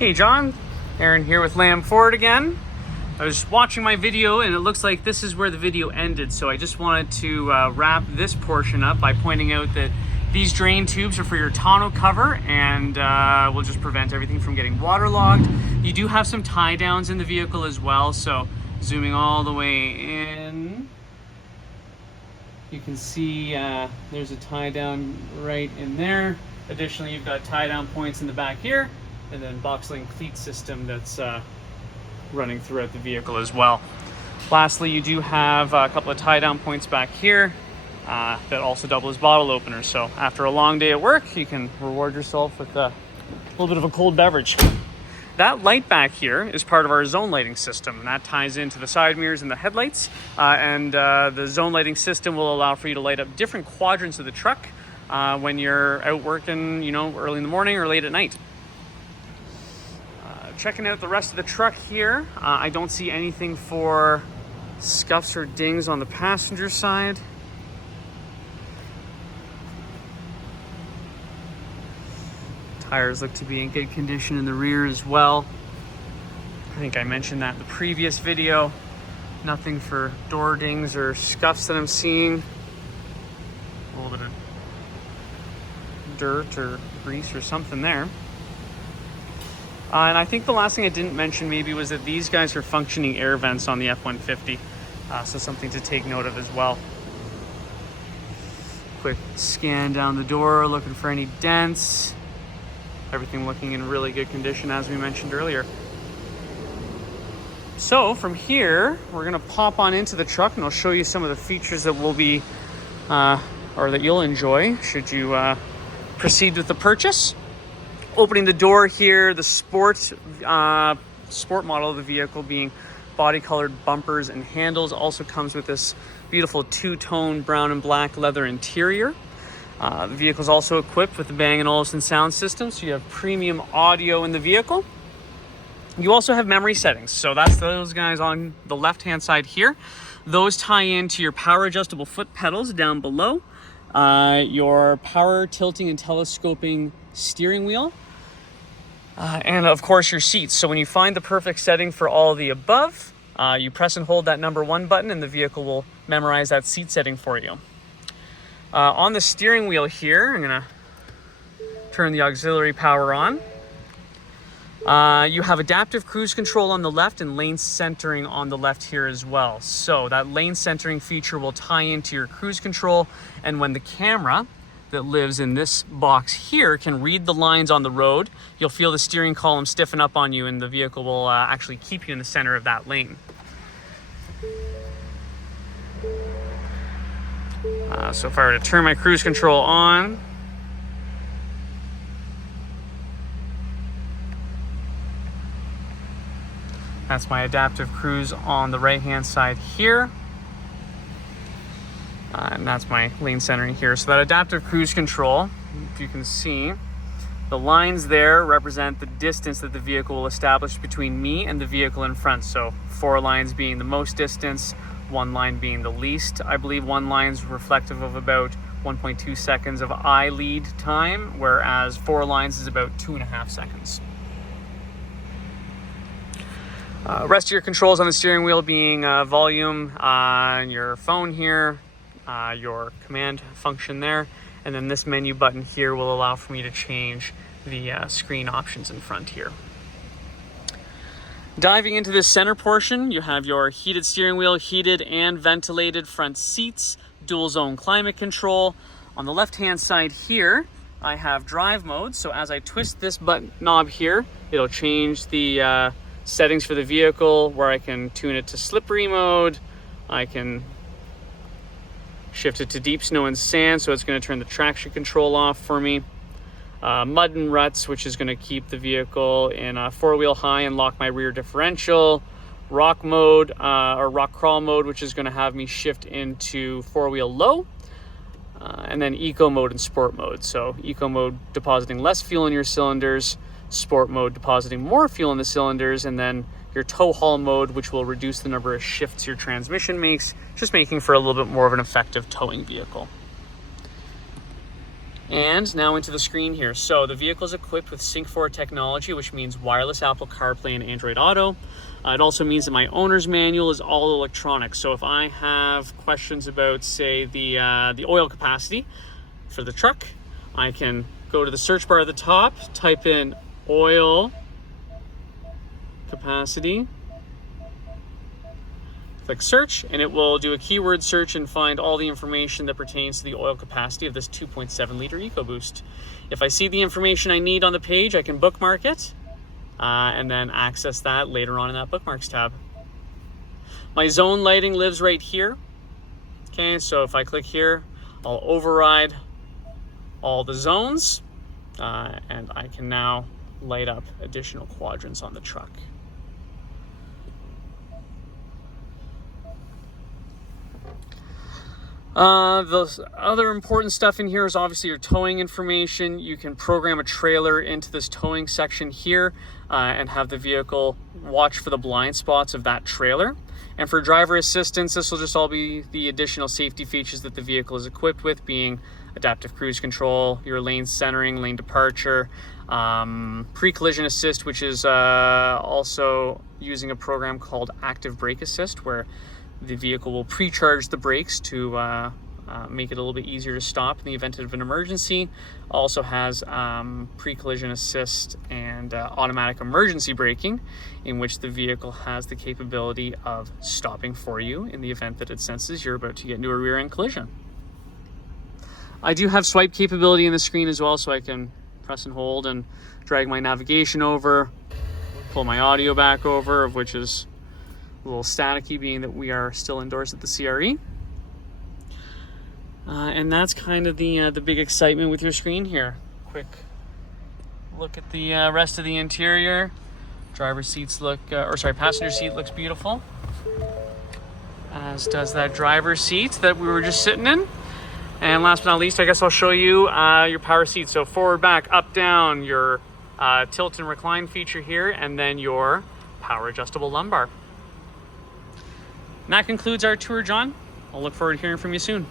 Hey John, Aaron here with Lamb Ford again. I was watching my video and it looks like this is where the video ended, so I just wanted to wrap this portion up by pointing out that these drain tubes are for your tonneau cover and will just prevent everything from getting waterlogged. You do have some tie downs in the vehicle as well, so zooming all the way in, you can see there's a tie down right in there. Additionally, you've got tie down points in the back here, and then Boxlink cleat system that's running throughout the vehicle as well. Lastly, you do have a couple of tie down points back here that also double as bottle openers. So after a long day at work, you can reward yourself with a little bit of a cold beverage. That light back here is part of our zone lighting system, and that ties into the side mirrors and the headlights. The zone lighting system will allow for you to light up different quadrants of the truck when you're out working, early in the morning or late at night. Checking out the rest of the truck here, I don't see anything for scuffs or dings on the passenger side. Tires look to be in good condition in the rear as well. I think I mentioned that in the previous video. Nothing for door dings or scuffs that I'm seeing. A little bit of dirt or grease or something there. And I think the last thing I didn't mention maybe was that these guys are functioning air vents on the F-150. So something to take note of as well. Quick scan down the door, looking for any dents. Everything looking in really good condition as we mentioned earlier. So from here, we're gonna pop on into the truck and I'll show you some of the features that will be, or that you'll enjoy should you proceed with the purchase. Opening the door here, the sport model of the vehicle being body colored bumpers and handles, also comes with this beautiful two-tone brown and black leather interior. The vehicle is also equipped with the Bang & Olufsen sound system, so you have premium audio in the vehicle. You also have memory settings, so that's those guys on the left-hand side here. Those tie into your power adjustable foot pedals down below, your power tilting and telescoping steering wheel, and of course your seats. So when you find the perfect setting for all of the above, you press and hold that number 1 button and the vehicle will memorize that seat setting for you. On the steering wheel here, I'm gonna turn the auxiliary power on. You have adaptive cruise control on the left and lane centering on the left here as well. So that lane centering feature will tie into your cruise control, and when the camera that lives in this box here can read the lines on the road, you'll feel the steering column stiffen up on you and the vehicle will actually keep you in the center of that lane. So if I were to turn my cruise control on, that's my adaptive cruise on the right hand side here. And that's my lane centering here. So that adaptive cruise control, if you can see, the lines there represent the distance that the vehicle will establish between me and the vehicle in front. So 4 lines being the most distance, 1 line being the least. I believe 1 line's reflective of about 1.2 seconds of eye lead time, whereas 4 lines is about 2.5 seconds. Rest of your controls on the steering wheel being volume, your phone here, your command function there, and then this menu button here will allow for me to change the screen options in front here. Diving into this center portion, you have your heated steering wheel, heated and ventilated front seats, dual zone climate control. On the left hand side here, I have drive mode. So as I twist this button knob here, it'll change the settings for the vehicle, where I can tune it to slippery mode. I can shift it to deep snow and sand, so it's going to turn the traction control off for me. Mud and ruts, which is going to keep the vehicle in 4-wheel high and lock my rear differential. Rock mode, or rock crawl mode, which is going to have me shift into 4-wheel low. And then eco mode and sport mode. So eco mode depositing less fuel in your cylinders, sport mode depositing more fuel in the cylinders, and then your tow haul mode, which will reduce the number of shifts your transmission makes, just making for a little bit more of an effective towing vehicle. And now into the screen here. So the vehicle is equipped with Sync 4 technology, which means wireless Apple CarPlay and Android Auto. It also means that my owner's manual is all electronic. So if I have questions about, say, the oil capacity for the truck, I can go to the search bar at the top, type in oil capacity, click search, and it will do a keyword search and find all the information that pertains to the oil capacity of this 2.7 liter EcoBoost. If I see the information I need on the page, I can bookmark it and then access that later on in that bookmarks tab. My zone lighting lives right here. Okay, so if I click here, I'll override all the zones and I can now light up additional quadrants on the truck. The other important stuff in here is obviously your towing information. You can program a trailer into this towing section here and have the vehicle watch for the blind spots of that trailer. And for driver assistance, this will just all be the additional safety features that the vehicle is equipped with, being adaptive cruise control, your lane centering, lane departure, pre-collision assist, which is also using a program called Active Brake Assist, where the vehicle will pre-charge the brakes to make it a little bit easier to stop in the event of an emergency. Also has pre-collision assist and automatic emergency braking, in which the vehicle has the capability of stopping for you in the event that it senses you're about to get into a rear-end collision. I do have swipe capability in the screen as well, so I can press and hold and drag my navigation over, pull my audio back over, of which is a little staticky, being that we are still indoors at the CRE. And that's kind of the big excitement with your screen here. Quick look at the rest of the interior. Driver's seats look, passenger seat looks beautiful, as does that driver's seat that we were just sitting in. And last but not least, I guess I'll show you your power seat. So forward, back, up, down, your tilt and recline feature here, and then your power adjustable lumbar. And that concludes our tour, John. I'll look forward to hearing from you soon.